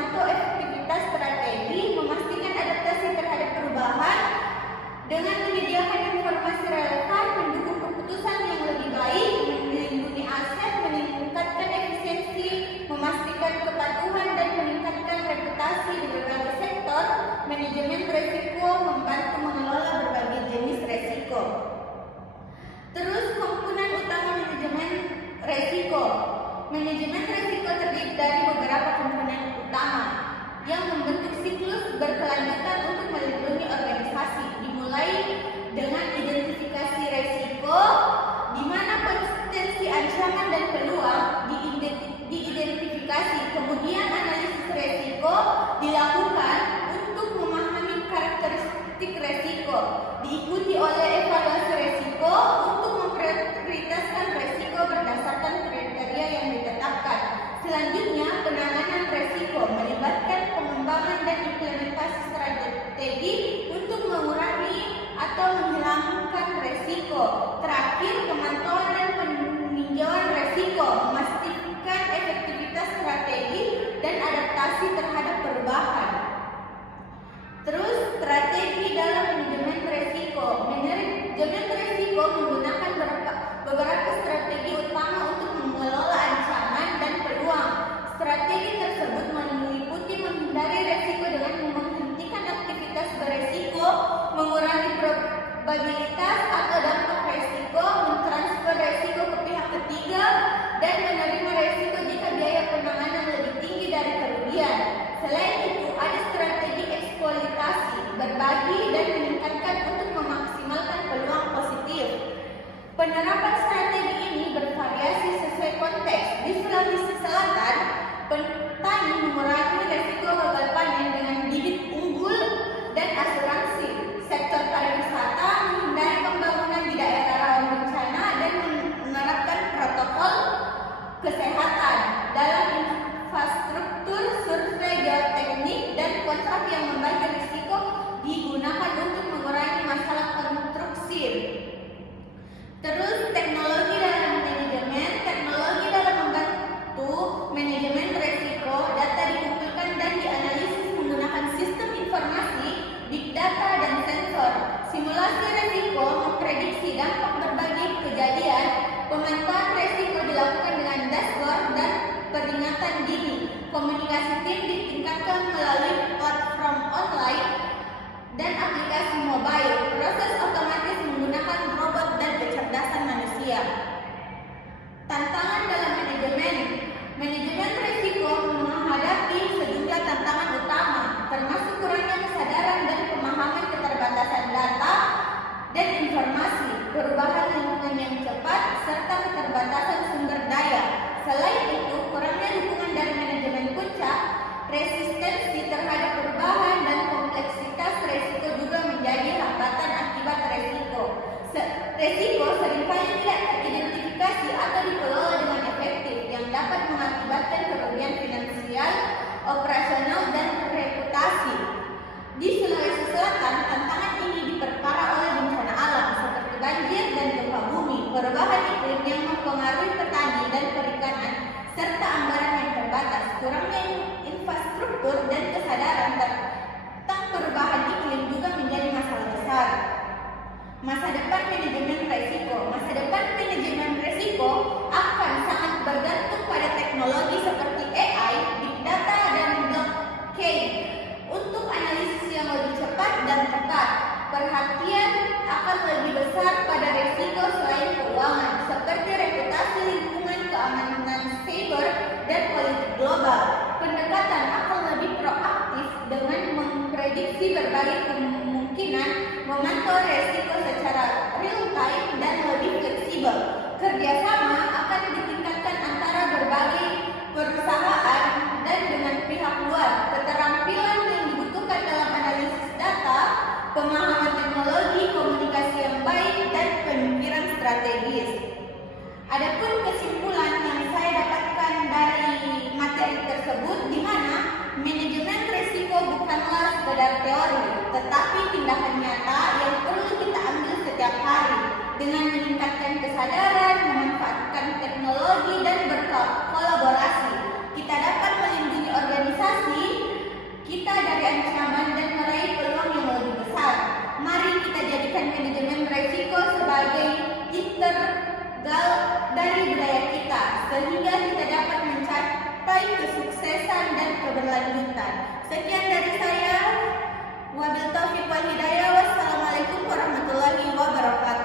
memantau efektivitas strategi, memastikan adaptasi terhadap perubahan, dengan menyediakan informasi relevan, mendukung keputusan yang lebih baik, melindungi aset, meningkatkan efisiensi, memastikan kepatuhan dan meningkatkan reputasi di berbagai sektor, manajemen risiko, membantu mengelola berbagai jenis risiko. Terus komponen utama manajemen risiko. Manajemen risiko terdiri dari beberapa komponen utama yang membentuk siklus berkelanjutan untuk melindungi organisasi, dimulai dengan identifikasi risiko, di mana potensi ancaman dan peluang diidentifikasi, kemudian analisis risiko dilakukan untuk memahami karakteristik risiko, diikuti oleh evaluasi risiko untuk memprioritaskan risiko berdasarkan kriteria yang ditetapkan. Selanjutnya, penanganan risiko melibatkan pengembangan dan implementasi strategi untuk mengurangi atau menghilangkan risiko. Terakhir, pemantauan dan peninjauan risiko, memastikan efektivitas strategi dan adaptasi terhadap perubahan. Terus, strategi dalam manajemen risiko. Manajemen risiko menggunakan beberapa strategi utama untuk mengelola ancaman dan peluang. Strategi tersebut meliputi menghindari risiko dengan menghentikan aktivitas berisiko, mengurangi probabilitas atau dampak risiko, mentransfer risiko ke pihak ketiga, dan menerima risiko jika biaya penanganan lebih tinggi dari kerugian. Selain itu, ada strategi eksploitasi, berbagi, dan meningkatkan untuk memaksimalkan peluang positif. Penerapan strategi ini bervariasi sesuai konteks. Di Sulawesi Selatan, petani mengurangi risiko gagal panen dengan bibit unggul dan asuransi. Sektor pariwisata menghindari pembangunan di daerah rawan bencana dan menerapkan protokol kesehatan. Dalam infrastruktur, survei geoteknik dan kontrak yang membagi risiko digunakan untuk mengurangi masalah konstruksi. Terus, teknologi dalam manajemen. Teknologi dalam membantu manajemen risiko. Data dikumpulkan dan dianalisis menggunakan sistem informasi, big data, dan sensor. Simulasi risiko memprediksi dampak berbagai kejadian. Pemantauan risiko dilakukan dengan dashboard dan peringatan dini. Komunikasi tim ditingkatkan melalui platform online dan aplikasi mobile. Proses otomatis menggunakan robot dan kecerdasan manusia. Tantangan dalam manajemen. Manajemen risiko menghadapi sejumlah tantangan utama, termasuk kurangnya kesadaran dan pemahaman keterbatasan data dan informasi, perubahan lingkungan yang cepat, serta keterbatasan sumber daya. Selain itu, kurangnya dukungan dari manajemen puncak, resistensi terhadap perubahan, dan kompleksitas risiko juga menjadi hambatan akibat risiko. Risiko seringkali tidak teridentifikasi atau dikelola dengan efektif, yang dapat mengakibatkan kerugian finansial, operasional, dan reputasi. Di Sulawesi Selatan, tantangan ini diperparah oleh bencana alam seperti banjir dan gempa bumi, perubahan iklim yang mempengaruhi petani dan perikanan, serta anggaran yang terbatas. Kurangnya infrastruktur dan kesadaran tentang perubahan iklim juga menjadi masalah besar. Masa depan manajemen risiko. Masa depan manajemen risiko akan sangat bergantung pada teknologi seperti AI, big data, dan blockchain untuk analisis yang lebih cepat dan tepat. Perhatian akan lebih besar pada risiko selain keuangan, seperti reputasi lingkungan, keamanan siber, dan politik global. Pendekatan akan lebih proaktif dengan memprediksi berbagai kemungkinan, memantau risiko secara real time, dan lebih fleksibel. Kerjasama akan ditingkatkan antara berbagai perusahaan dan dengan pihak luar. Keterampilan yang dibutuhkan dalam analisis data, pemahaman teknologi, komunikasi yang baik, dan pemikiran strategis. Adapun kesimpulan yang saya dapatkan dari materi tersebut, di mana manajemen risiko bukanlah sekedar teori, tetapi tindakan nyata yang perlu kita ambil setiap hari. Dengan meningkatkan kesadaran, memanfaatkan teknologi, dan berkolaborasi, kita dapat melindungi organisasi sehingga kita dapat mencapai kesuksesan dan keberlanjutan. Sekian dari saya. Wabil taufiq wal hidayah. Wassalamualaikum warahmatullahi wabarakatuh.